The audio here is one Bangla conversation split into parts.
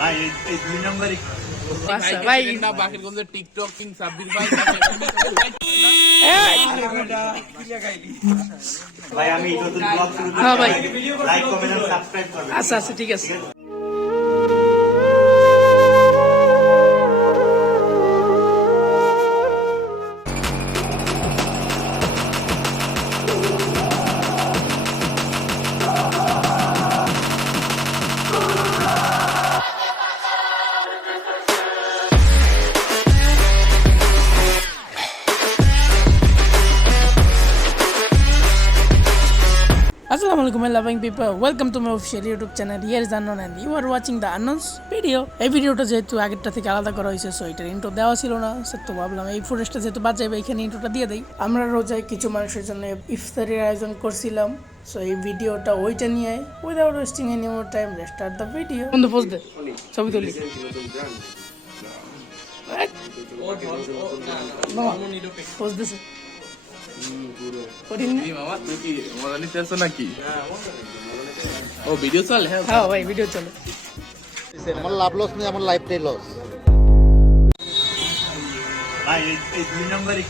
ভাই এই দুই নম্বরই আচ্ছা ভাই না বাকির কোন টিকটক কিং সাব্বির ভাই ভাই আমি নতুন ব্লগ শুরু করছি। হ্যাঁ ভাই লাইক কমেন্ট সাবস্ক্রাইব করবেন। আচ্ছা আচ্ছা ঠিক আছে। Assalamualaikum my loving people, welcome to my official YouTube channel. Here is Unknown and you are watching the Unknown's video. এই ভিডিওটা যেহেতু আগেরটা থেকে আলাদা করা হয়েছে, সো এটার ইন্ট্রো দেওয়া ছিল না, তো ভাবলাম এই ফুটেজটা যেহেতু বাজাবে এখানে ইন্ট্রোটা দিয়ে দেই। আমরা রোজায় কিছু মানুষের জন্য ইফতারের আয়োজন করছিলাম, সো এই ভিডিওটা ওইটা নিয়ে without wasting any more time let's start the video. বন্ধু পোজ দে, ছবি তুলি। পোজ দিছে মামা তুই কি মজা নিতেছ নাকি? ও ভিডিও চলে? হ্যাঁ ভাই ভিডিও চলে। আমার লাভ লস নেই, আমার লাইফটাই লস। ভাই এই দুই নম্বরই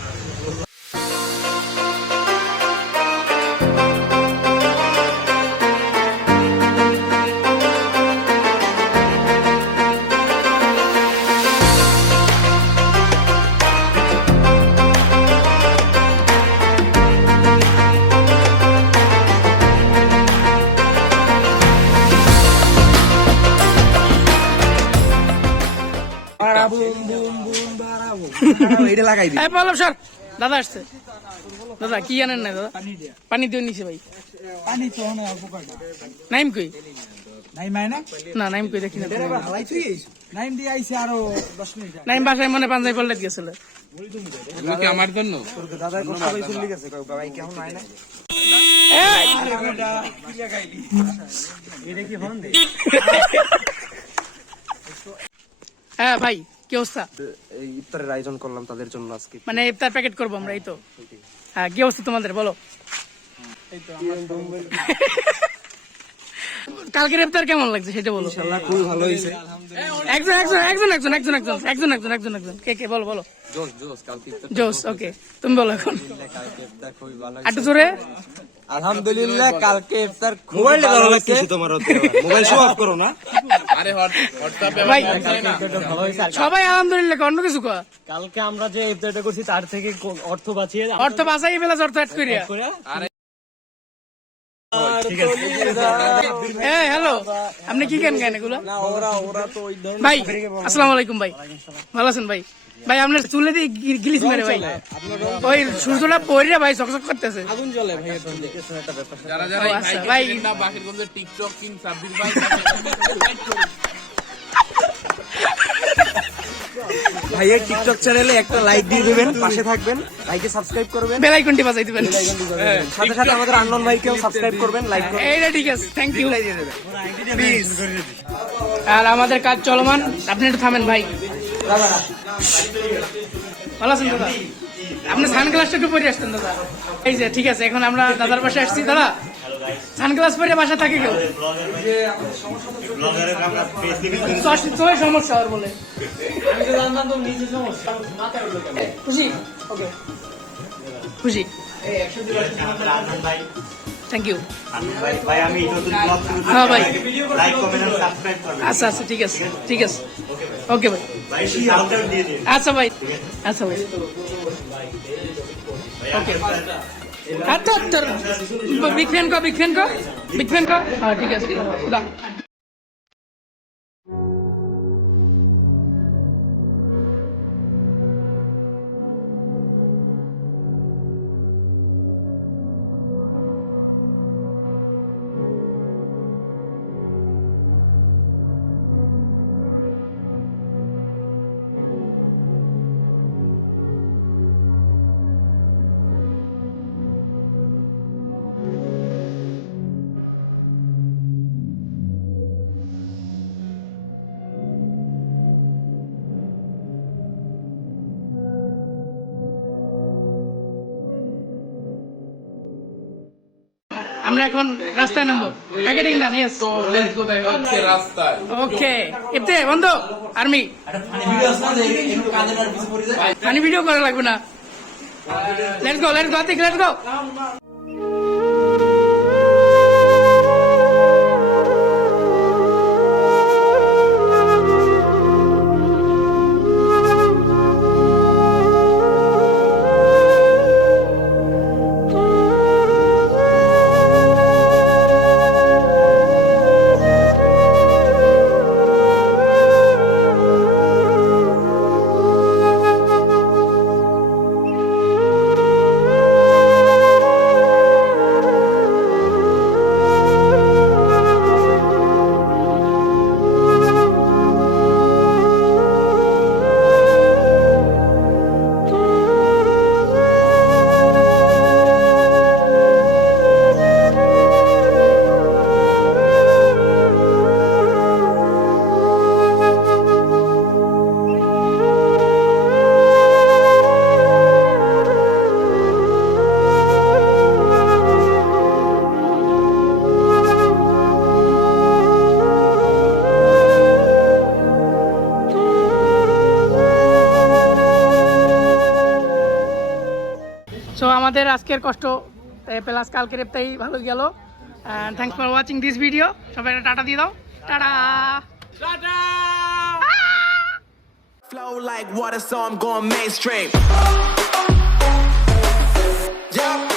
এই পলব স্যার, দাদা আসছে। দাদা কি জানেন না দাদা? পানি দিয়ে নিছে ভাই। পানি তো না অল্প কয়টা নাইম কই? নাই মাইনা না নাইম কই দেখি না। হালাই তুই নাইম দিয়ে আইছে আরো 10 মিনিট নাইম বাসায় মনে পাঞ্জাবি পল্টে গেছিল। এগুলো কি আমার জন্য? দাদা কষ্ট করে চলে গেছে কই ভাই কেমন নাই না এটা কি হন দে হ্যাঁ ভাই কি অবস্থা? এই ইফতারের আয়োজন করলাম তাদের জন্য আজকে। মানে ইফতার প্যাকেট করবো আমরা, এই তো। হ্যাঁ কি অবস্থা তোমাদের বলো? কালকের ইফতার কেমন লাগছে সেটা বলো। ইনশাআল্লাহ খুব ভালো হইছে। একজন একজন একজন একজন একজন একজন একজন একজন একজন একজন কে কে বলো বলো। জোস জোস কালকে ইফতার জোস ওকে, তুমি বলো এখন কালকে ইফতার খুবই ভালো একটু জোরে। আলহামদুলিল্লাহ কালকে ইফতার খুব ভালো লাগছে। তোমার মোবাইল শো অফ করো না। আরে হোয়াটসঅ্যাপে ভাই ভালো হইছে। সবাই আলহামদুলিল্লাহ, অন্য কিছু কয়। কালকে আমরা যে ইফতারটা করছি তার থেকে অর্থ বাঁচিয়ে অর্থ বাঁচাই ফেলা, অর্থ অ্যাড করিয়া। হ্যাঁ হ্যালো, আপনি কি গান গান এগুলো? ভাই আসসালামু আলাইকুম ভাই, ভালো আছেন ভাই? ভাই আপনার চুলে দিয়ে গিলিস মেরে ভাই, ওই সূর্যটা পড়ে ভাই চকচক করতেছে। যারা যারা ও, এই আচ্ছা, ভাই ভাই। না বাকির কোন টিকটক কিং সাব্বির ভাই ভাইয়ের টিকটক চ্যানেলে একটা লাইক দিয়ে দিবেন, পাশে থাকবেন, লাইকে সাবস্ক্রাইব করবেন, বেল আইকনটি বাজাই দিবেন। সাথে সাথে আমাদের আননোন ভাইকেও সাবস্ক্রাইব করবেন, লাইক করবেন। এইটা ঠিক আছে, থ্যাংক ইউ। আর আমাদের কাজ চলমান, আপনি একটু থামেন ভাই। ভালো আছেন দাদা? আপনি সানগ্লাসটা একটু পরে আসতেন দাদা। এই যে ঠিক আছে, এখন আমরা দাদার পাশে আসছি। দাদা সানগ্লাস পরে বাসা থাকে কেউ? ব্লগারের আমরা পেজ থেকে তোর সমস্যা আর বলে খুশি? ওকে খুশি, আনন্দ ভাই থ্যাংক ইউ। ভাই ভাই আমি নতুন ব্লগ শুরু করছি। হ্যাঁ ভাই লাইক কমেন্ট সাবস্ক্রাইব করবেন। আচ্ছা আচ্ছা ঠিক আছে ঠিক আছে ওকে ভাই। ভাই শাউট আউট দিয়ে দিন। আচ্ছা ভাই আচ্ছা ভাই ওকে। আচ্ছা আচ্ছা বিগ ফ্যান কো বিগ ফ্যান কো বিগ ফ্যান কো। হ্যাঁ ঠিক আছে খুদা। আমরা এখন রাস্তায় নামবো প্যাকেটিং ডান ইয়েস রাস্তায় ওকে এতে বন্ধু আর্মি পানি ভিডিও করা লাগবে না let's go Atiq let's go so আমাদের আজকের কষ্ট প্লাস কালকের এপটাই ভালো গেল thanks for watching this video সবাই একটা টাটা দিয়ে দাও ta ta Flow like water, so I'm going mainstream. Yeah.